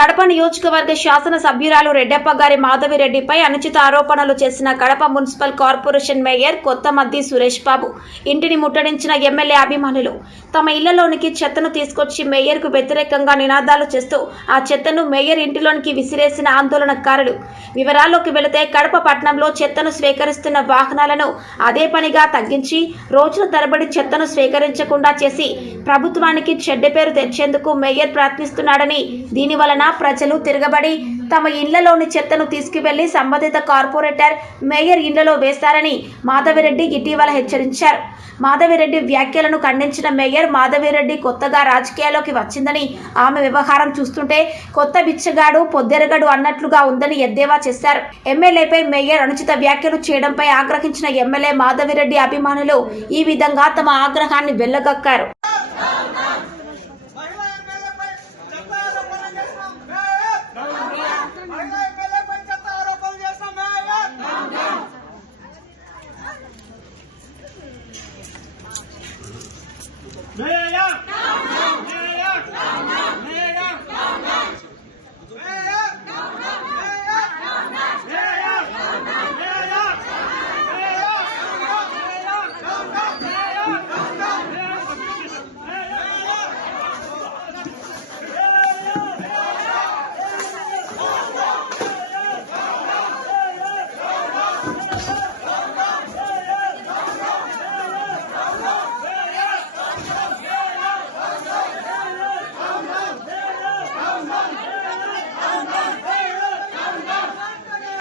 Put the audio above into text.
కడప నియోజకవర్గ శాసన సభ్యురాలు రెడ్డప్ప గారి మాధవిరెడ్డిపై అనుచిత ఆరోపణలు చేసిన Kadapa municipal corporation mayor Kothamaddi Suresh Babu ఇంటిని ముట్టడించిన ఎమ్మెల్యే అభిమానులు. తమ ఇళ్ళలోనికి చెత్తను తీసుకొచ్చి మేయర్కు వ్యతిరేకంగా నినాదాలు చేస్తూ ఆ చెత్తను మేయర్ ఇంటిలోనికి విసిరేసిన ఆందోళనకారులు వివరాల్లోకి వెళితే కడప పట్టణంలో చెత్తను స్వీకరిస్తున్న వాహనాలను అదే పనిగా తగ్గించి రోజుల తరబడి చెత్తను స్వీకరించకుండా చేసి ప్రభుత్వానికి చెడ్డ పేరు తెచ్చేందుకు మేయర్ ప్రయత్నిస్తున్నాడని దీని వలన ప్రజలు తిరగబడి తమ ఇళ్ళలోని చెత్తను తీసుకువెళ్ళి సంబంధిత కార్పొరేటర్ మేయర్ ఇళ్ళలో వేస్తారని మాధవిరెడ్డి ఇటీవల హెచ్చరించారు. మాధవిరెడ్డి వ్యాఖ్యలను ఖండించిన మేయర్ మాధవిరెడ్డి కొత్తగా రాజకీయాల్లోకి వచ్చిందని ఆమె వ్యవహారం చూస్తుంటే కొత్త బిచ్చగాడు పొద్దెరగడు అన్నట్లుగా ఉందని ఎద్దేవా చేశారు. ఎమ్మెల్యేపై మేయర్ అనుచిత వ్యాఖ్యలు చేయడంపై ఆగ్రహించిన ఎమ్మెల్యే మాధవిరెడ్డి అభిమానులు ఈ విధంగా తమ ఆగ్రహాన్ని వెళ్ళగక్కారు మహిళా ఎమ్మెల్యేపై చెత్త ఆరోపణలు చేసిన మేయర్ మహిళా ఎమ్మెల్యేపై చెత్త ఆరోపణలు చేసిన మేయర్ మేయర్